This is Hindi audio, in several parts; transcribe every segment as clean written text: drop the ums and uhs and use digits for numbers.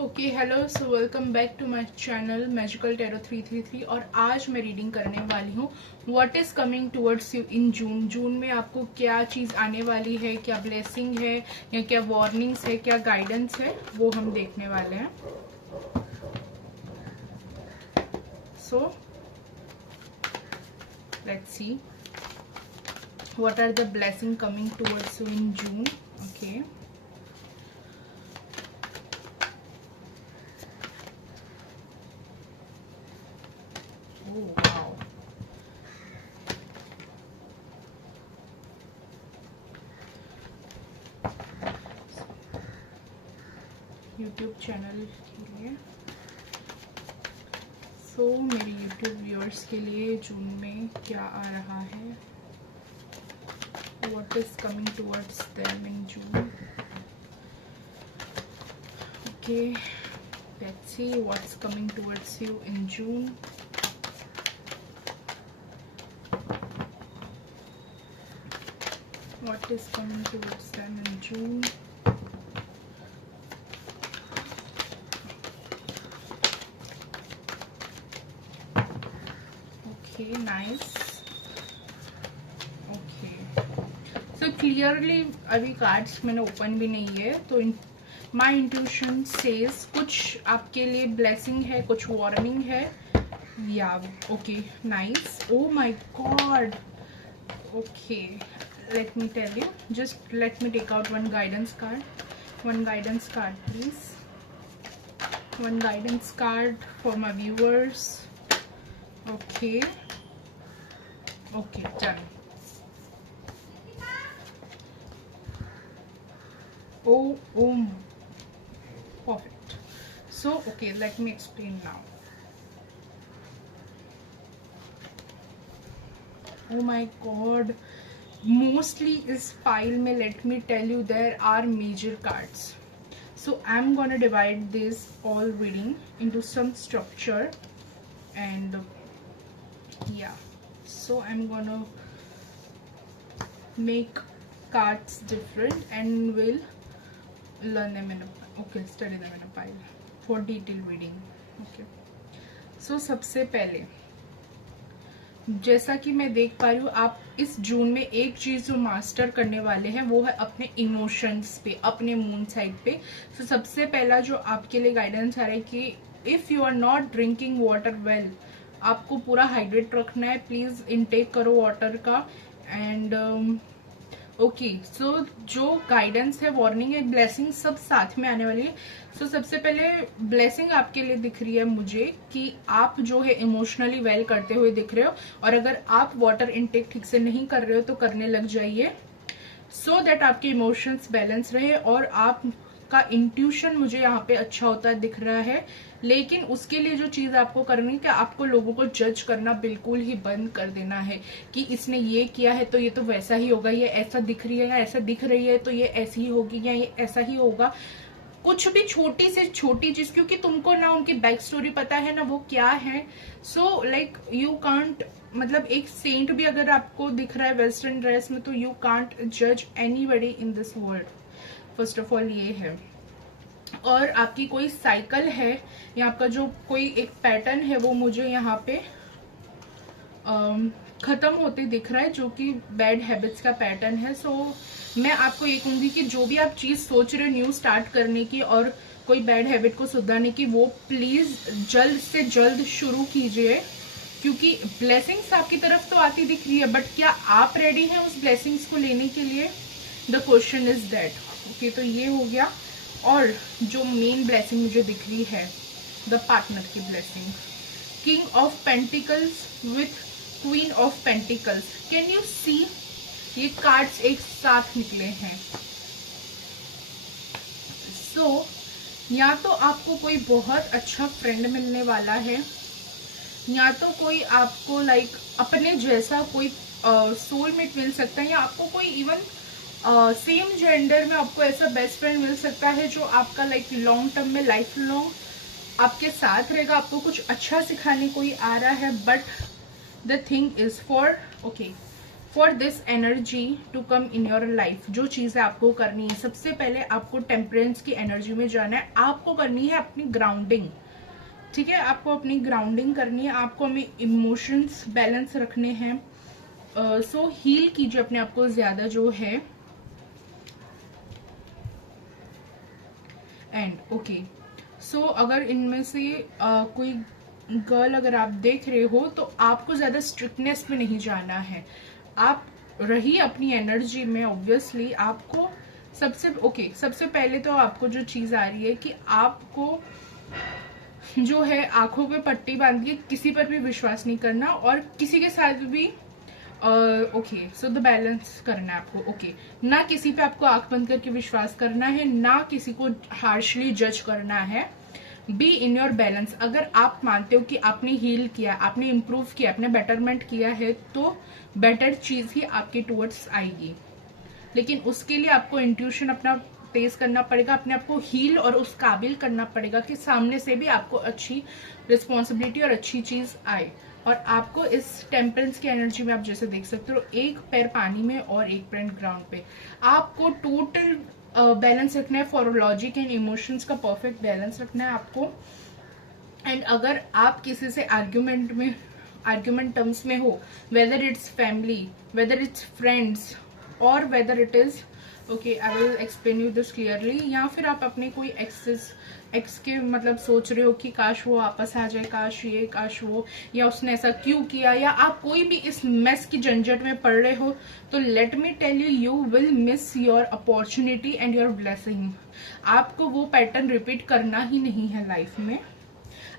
Okay hello so welcome back to my channel magical tarot 333। और आज मैं रीडिंग करने वाली हूँ what is coming towards you in June. जून में आपको क्या चीज़ आने वाली है, क्या ब्लेसिंग है या क्या वार्निंग्स है, क्या गाइडेंस है, वो हम देखने वाले हैं। So let's see what are the blessing coming towards you in June. Okay, wow, YouTube channel के लिए मेरे यूट्यूब व्यूअर्स के लिए जून में क्या आ रहा है, what is coming towards them in June. Okay, let's see what's coming towards you in June. What is coming towards them in June? Okay, nice. Okay. So clearly अभी कार्ड्स मैंने ओपन भी नहीं है, तो माई इंट्यूशन सेज कुछ आपके लिए ब्लेसिंग है, कुछ वार्निंग है या okay nice. Oh my god, okay, let me tell you, just let me take out one guidance card, please, one guidance card for my viewers. Okay, done. Oh, perfect. So okay, let me explain now. Oh my god, mostly इस फाइल में let me tell you there are major cards, so I'm gonna divide this all reading into some structure and yeah, so I'm gonna make cards different and will learn them in a study them in a pile for detailed reading. Okay, so सबसे पहले जैसा कि मैं देख पा रही हूँ, आप इस जून में एक चीज जो मास्टर करने वाले हैं वो है अपने इमोशंस पे, अपने मून साइड पे। तो सबसे पहला जो आपके लिए गाइडेंस आ रहा है कि if you are not drinking water well, आपको पूरा हाइड्रेट रखना है, प्लीज इनटेक करो वाटर का। एंड ओके, सो जो गाइडेंस है, वार्निंग है, ब्लेसिंग सब साथ में आने वाली है। सो सबसे पहले ब्लेसिंग आपके लिए दिख रही है मुझे कि आप जो है इमोशनली वेल करते हुए दिख रहे हो, और अगर आप वाटर इनटेक ठीक से नहीं कर रहे हो तो करने लग जाइए, सो दैट आपके इमोशंस बैलेंस रहे और आपका इंट्यूशन मुझे यहाँ पे अच्छा होता दिख रहा है। लेकिन उसके लिए जो चीज आपको करनी है कि आपको लोगों को जज करना बिल्कुल ही बंद कर देना है कि इसने ये किया है तो ये तो वैसा ही होगा, ये ऐसा दिख रही है या ऐसा दिख रही है तो ये ऐसी ही होगी या ये ऐसा ही होगा। कुछ भी छोटी से छोटी चीज, क्योंकि तुमको ना उनकी बैक स्टोरी पता है ना वो क्या है। सो लाइक यू कांट, मतलब एक सेंट भी अगर आपको दिख रहा है वेस्टर्न ड्रेस में तो यू कांट जज anybody in this world. First of all ये है। और आपकी कोई साइकिल है या आपका जो कोई एक पैटर्न है वो मुझे यहाँ पे खत्म होते दिख रहा है, जो कि बैड हैबिट्स का पैटर्न है। सो मैं आपको ये कहूंगी कि जो भी आप चीज सोच रहे हो न्यू स्टार्ट करने की और कोई बैड हैबिट को सुधारने की, वो प्लीज जल्द से जल्द शुरू कीजिए, क्योंकि ब्लेसिंग्स आपकी तरफ तो आती दिख रही है, बट क्या आप रेडी हैं उस ब्लेसिंग्स को लेने के लिए? The question is that. Okay, तो ये हो गया। और जो मेन ब्लेसिंग मुझे दिख रही है, द पार्टनर की blessing, king of pentacles with queen of pentacles. Can you see, ये कार्ड्स एक साथ निकले हैं। सो या तो आपको कोई बहुत अच्छा फ्रेंड मिलने वाला है, या तो कोई आपको लाइक अपने जैसा कोई सोलमेट मिल सकता है, या आपको कोई इवन सेम जेंडर में आपको ऐसा बेस्ट फ्रेंड मिल सकता है जो आपका लाइक लॉन्ग टर्म में, लाइफ लॉन्ग आपके साथ रहेगा, आपको कुछ अच्छा सिखाने कोई आ रहा है। But the thing is for for this energy to come in your life, जो चीजें आपको करनी है, सबसे पहले आपको टेम्परेंस की एनर्जी में जाना है। आपको करनी है अपनी ग्राउंडिंग, ठीक है, आपको अपनी ग्राउंडिंग करनी है, आपको अपने इमोशंस बैलेंस रखने हैं। सो हील कीजिए अपने आप को ज्यादा जो है। एंड ओके, सो अगर इनमें से कोई गर्ल अगर आप देख रहे हो तो आपको ज्यादा स्ट्रिक्टनेस में नहीं जाना है, आप रही अपनी एनर्जी में। ऑब्वियसली आपको सबसे पहले तो आपको जो चीज आ रही है कि आपको जो है आंखों पे पट्टी बांध के किसी पर भी विश्वास नहीं करना और किसी के साथ भी ओके, सो द बैलेंस करना है आपको। ओके, ना किसी पे आपको आंख बंद करके विश्वास करना है, ना किसी को हार्शली जज करना है। Be in your balance. अगर आप मानते हो कि आपने हील किया, आपने इम्प्रूव किया, आपने बेटरमेंट किया है, तो बेटर चीज ही आपके टुवर्ड्स आएगी। लेकिन उसके लिए आपको इंट्यूशन अपना तेज करना पड़ेगा, अपने आप को हील और उस काबिल करना पड़ेगा कि सामने से भी आपको अच्छी रिस्पॉन्सिबिलिटी और अच्छी चीज आए। और आपको इस टेम्परेंस की एनर्जी में आप जैसे देख सकते हो, एक पैर पानी में और एक पैर ग्राउंड पे, आपको टोटल बैलेंस रखना है। फॉर लॉजिक एंड इमोशंस का परफेक्ट बैलेंस रखना है आपको। एंड अगर आप किसी से आर्ग्यूमेंट टर्म्स में हो, whether it's family, whether it's friends और whether it is okay, I will explain you this clearly, या फिर आप अपने कोई एक्स के मतलब सोच रहे हो कि काश वो वापस आ जाए, काश ये काश वो, या उसने ऐसा क्यों किया, या आप कोई भी इस मेस की झंझट में पड़ रहे हो, तो let me tell you, you will miss your opportunity and your blessing. आपको वो पैटर्न रिपीट करना ही नहीं है लाइफ में।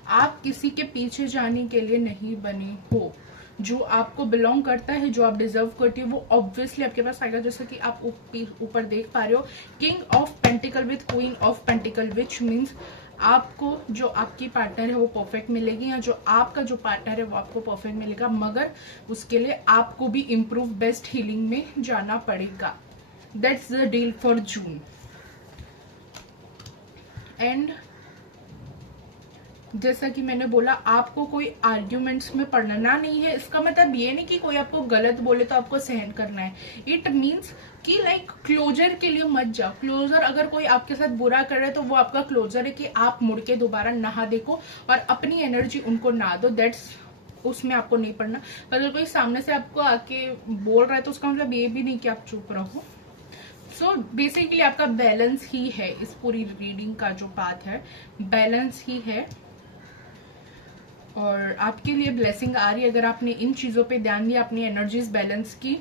आप किसी के पीछे जाने के लिए नहीं बने हो। जो आपको बिलोंग करता है, जो आप डिजर्व करती हो, वो ऑब्वियसली आपके पास आएगा। जैसे कि आप ऊपर देख पा रहे हो, king of pentacle with queen of pentacle, which means आपको जो आपकी पार्टनर है वो परफेक्ट मिलेगी, या जो आपका जो पार्टनर है वो आपको परफेक्ट मिलेगा, मगर उसके लिए आपको भी इम्प्रूव बेस्ट हीलिंग में जाना पड़ेगा। That's the deal for June. And जैसा कि मैंने बोला, आपको कोई आर्ग्यूमेंट्स में पड़ना नहीं है। इसका मतलब ये नहीं कि कोई आपको गलत बोले तो आपको सहन करना है। इट मीन्स कि लाइक क्लोजर के लिए मत जाओ। क्लोजर, अगर कोई आपके साथ बुरा कर रहा है तो वो आपका क्लोजर है कि आप मुड़ के दोबारा नहा देखो और अपनी एनर्जी उनको ना दो। दैट्स, उसमें आपको नहीं पड़ना। अगर कोई सामने से आपको आके बोल रहा है तो उसका मतलब ये भी नहीं कि आप चुप रहो। सो बेसिकली आपका बैलेंस ही है, इस पूरी रीडिंग का जो पाथ है बैलेंस ही है, और आपके लिए ब्लेसिंग आ रही है अगर आपने इन चीजों पे ध्यान दिया, अपनी एनर्जीज बैलेंस की,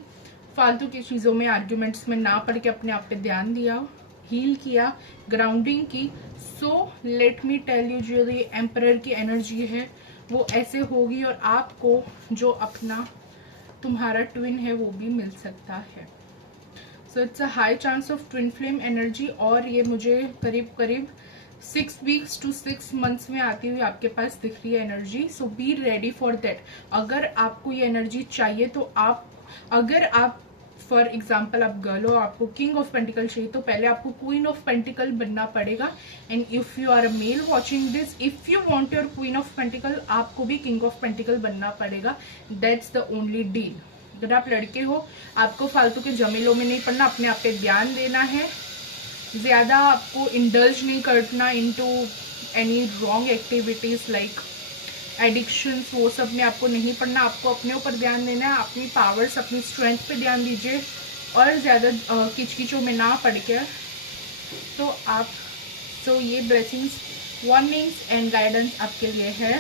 फालतू की चीजों में, आर्ग्यूमेंट्स में ना पड़ के अपने आप पे ध्यान दिया, हील किया, ग्राउंडिंग की। So let me tell you, जो ये एम्परर की एनर्जी है वो ऐसे होगी, और आपको जो अपना तुम्हारा ट्विन है वो भी मिल सकता है। So it's a high chance of twin flame energy, और ये मुझे करीब करीब 6 weeks to 6 months में आती हुई आपके पास दिख रही है energy. So be ready for that. अगर आपको ये एनर्जी चाहिए तो अगर आप फॉर एग्जाम्पल आप गर्ल हो, आपको किंग ऑफ पेंटिकल चाहिए, तो पहले आपको क्वीन ऑफ पेंटिकल बनना पड़ेगा। And if you are a male watching this, if you want your queen of pentacle, आपको भी किंग ऑफ पेंटिकल बनना पड़ेगा। That's the only deal. अगर आप लड़के हो, आपको फालतू के जमेलों में नहीं पड़ना, अपने आप पे ध्यान देना है, ज्यादा आपको इंडल्ज नहीं करना into any wrong activities like addictions, वो सब में आपको नहीं पड़ना। आपको अपने ऊपर ध्यान देना है, अपनी पावर्स, अपनी स्ट्रेंथ पे ध्यान दीजिए, और ज्यादा किचकिचों में ना पड़ के। तो ये ब्लेसिंग्स, वार्निंग्स एंड गाइडेंस आपके लिए है।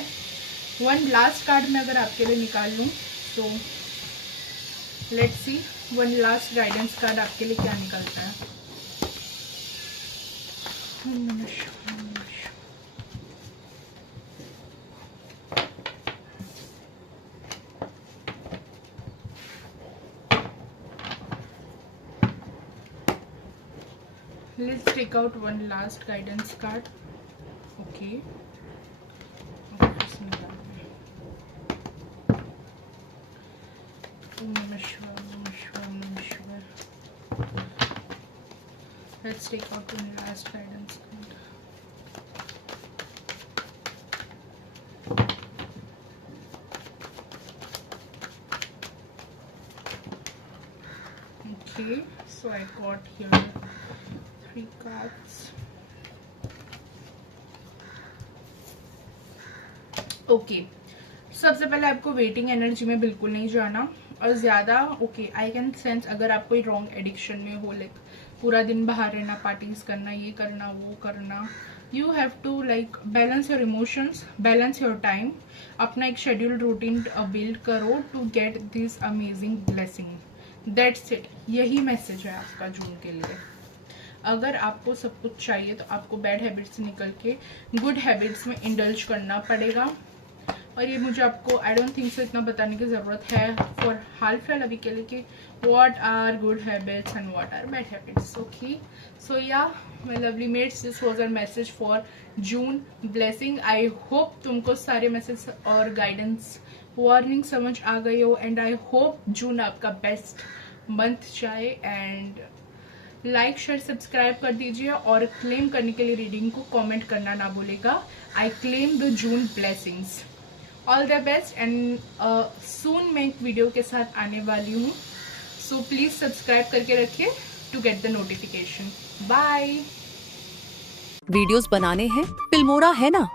वन लास्ट कार्ड में अगर आपके लिए निकाल लूं, सो let's C one last guidance card आपके लिए क्या निकलता है। Let's take out one last guidance card. Okay. Let's take out one last guidance card. So I got here 3 cards. Okay, सबसे पहले आपको वेटिंग एनर्जी में बिल्कुल नहीं जाना और ज्यादा ओके आई कैन सेंस अगर आप कोई रॉन्ग एडिक्शन में हो, लाइक पूरा दिन बाहर रहना, पार्टीज करना, ये करना वो करना, you have to like balance your emotions, balance your time, अपना एक शेड्यूल रूटीन बिल्ड करो to get this amazing blessing. That's it. यही मैसेज है आपका जून के लिए. अगर आपको सब कुछ चाहिए तो आपको बैड हैबिट्स से निकल के गुड हैबिट्स में इंडल्ज करना पड़ेगा. और ये मुझे आपको आई डोंट थिंक सो इतना बताने की ज़रूरत है फॉर हाल फिलहाल अभी के लिए कि what are good habits and what are bad habits. Okay, so yeah my lovely mates, this was our message for June blessing. I hope तुमको सारे मैसेज और गाइडेंस वार्निंग समझ आ गई हो एंड आई होप जून आपका बेस्ट मंथ जाए. एंड लाइक शेयर सब्सक्राइब कर दीजिए और क्लेम करने के लिए रीडिंग को कमेंट करना ना भूलेगा. I claim the June blessings. All the best and soon मैं एक वीडियो के साथ आने वाली हूँ. सो प्लीज सब्सक्राइब करके रखिए to get the notification. Bye. Videos बनाने हैं फिल्मोरा है ना.